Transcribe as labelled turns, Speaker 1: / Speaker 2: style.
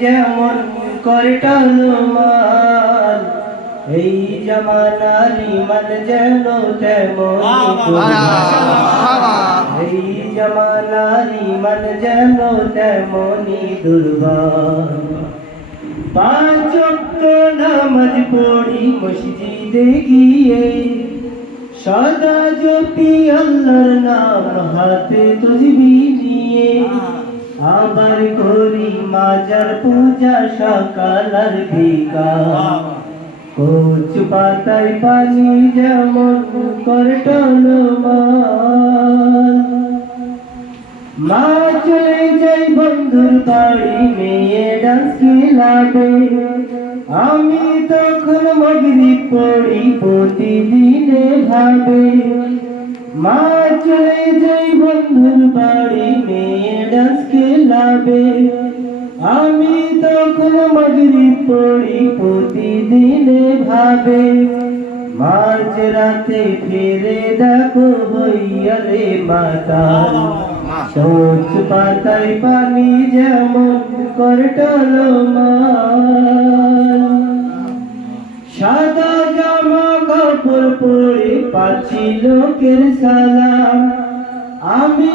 Speaker 1: যেমন করে টলমাল এই জামানার ইমান যেন তেমন এই জামানার ইমান যেন তেমনি দুর্বল। পাঁচ নামাজ পড়ি মসজিদে গিয়ে সদা জপি আল্লাহর নাম হাতে তসবি নিয়ে আবার করি মাজার পূজা সকাল আর বিকাল কোচ পাতায় পানি যেমন করটল মা চলে যাই বন্ধুর বাড়ি মেয়ে ডান্স খেলাবে। আমি তখন মগরি পড়ি প্রতিদিনে ভাবে। মা চলে যাই বন্ধুর বাড়ি মেয়ে ডান্স খেলাবে। আমি তখন মগরি পড়ি প্রতিদিনে ভাবে। মাঝ রাতে ফিরে দেখো হইয়া রে মাতা। সোচ পাতায় পানি যেমন করটল সাদা জামা কাপড় পরে পাচ্ছি লোকের সালাম। আমি